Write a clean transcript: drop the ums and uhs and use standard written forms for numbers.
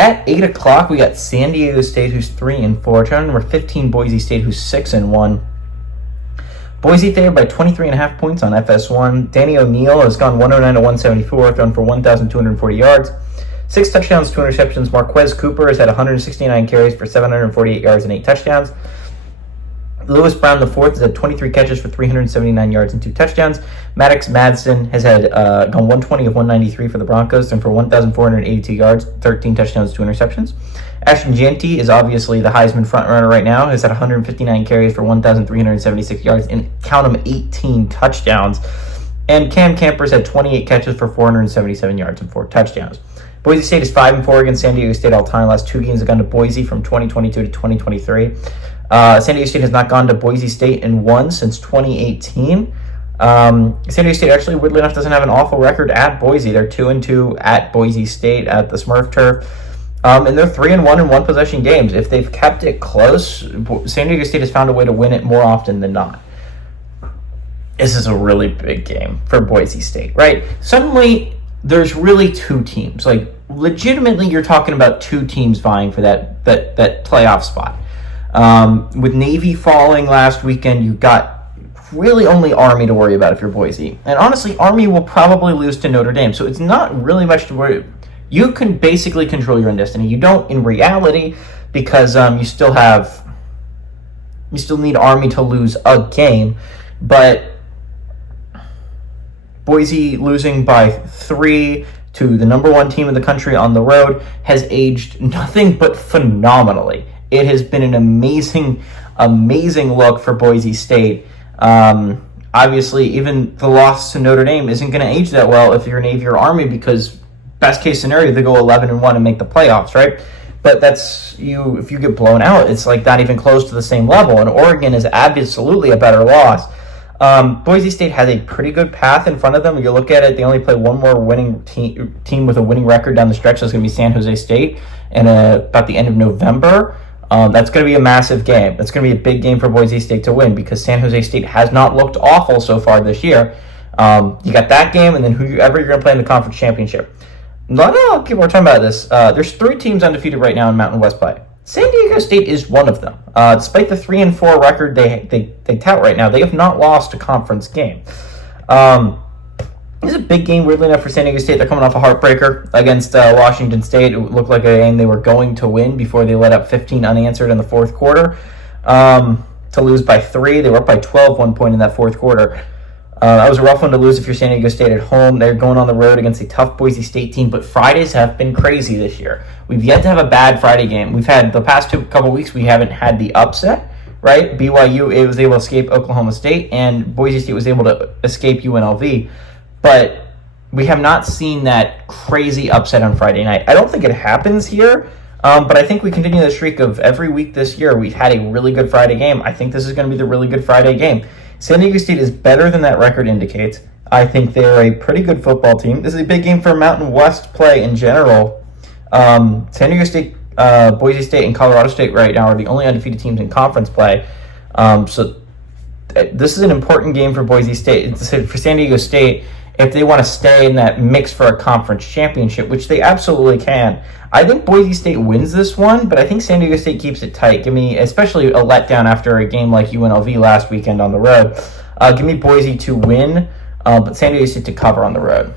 At 8 o'clock, we got San Diego State, who's 3-4. Turn number 15, Boise State, who's 6-1. Boise favored by 23.5 points on FS1. Danny O'Neal has gone 109 to 174, thrown for 1,240 yards. 6 touchdowns, 2 interceptions. Marquez Cooper has had 169 carries for 748 yards and 8 touchdowns. Lewis Brown IV has had 23 catches for 379 yards and 2 touchdowns. Maddox Madsen has had gone 120 of 193 for the Broncos and for 1,482 yards, 13 touchdowns, 2 interceptions. Ashton Jeanty is obviously the Heisman frontrunner right now. Has had 159 carries for 1,376 yards and count them 18 touchdowns. And Cam Camper's had 28 catches for 477 yards and 4 touchdowns. Boise State is 5-4 against San Diego State all time. Last 2 games have gone to Boise from 2022 to 2023. San Diego State has not gone to Boise State and won since 2018. San Diego State actually, weirdly enough, doesn't have an awful record at Boise. They're 2-2 at Boise State at the Smurf Turf. And they're 3-1 in one-possession games. If they've kept it close, San Diego State has found a way to win it more often than not. This is a really big game for Boise State, right? Suddenly, there's really 2 teams. Like, legitimately, you're talking about 2 teams vying for that playoff spot. With Navy falling last weekend, you got really only Army to worry about if you're Boise. And honestly, Army will probably lose to Notre Dame, so it's not really much to worry. You can basically control your own destiny. You don't in reality, because you still need Army to lose a game, but Boise losing by 3 to the number 1 team in the country on the road has aged nothing but phenomenally. It has been an amazing look for Boise State. Obviously, even the loss to Notre Dame isn't going to age that well if you're Navy or Army, because best case scenario, they go 11-1 and make the playoffs, right? But that's you. If you get blown out, it's like not even close to the same level. And Oregon is absolutely a better loss. Boise State has a pretty good path in front of them. When you look at it, they only play one more winning team with a winning record down the stretch. That's going to be San Jose State, and about the end of November. That's going to be a massive game. That's going to be a big game for Boise State to win, because San Jose State has not looked awful so far this year. You got that game, and then whoever you're going to play in the conference championship. A lot of people are talking about this. There's 3 teams undefeated right now in Mountain West play. San Diego State is one of them. Despite the 3-4 record they tout right now, they have not lost a conference game. This is a big game, weirdly enough, for San Diego State. They're coming off a heartbreaker against Washington State. It looked like a game they were going to win before they let up 15 unanswered in the fourth quarter. To lose by 3. They were up by 12 one point in that fourth quarter. That was a rough one to lose if you're San Diego State at home. They're going on the road against a tough Boise State team, but Fridays have been crazy this year. We've yet to have a bad Friday game. We've had the past couple weeks, we haven't had the upset, right? BYU was able to escape Oklahoma State, and Boise State was able to escape UNLV. But we have not seen that crazy upset on Friday night. I don't think it happens here, but I think we continue the streak of every week this year we've had a really good Friday game. I think this is going to be the really good Friday game. San Diego State is better than that record indicates. I think they're a pretty good football team. This is a big game for Mountain West play in general. San Diego State, Boise State, and Colorado State right now are the only undefeated teams in conference play. So this is an important game for Boise State. For San Diego State, if they want to stay in that mix for a conference championship, which they absolutely can. I think Boise State wins this one, but I think San Diego State keeps it tight. Give me, especially a letdown after a game like UNLV last weekend on the road. Give me Boise to win, but San Diego State to cover on the road.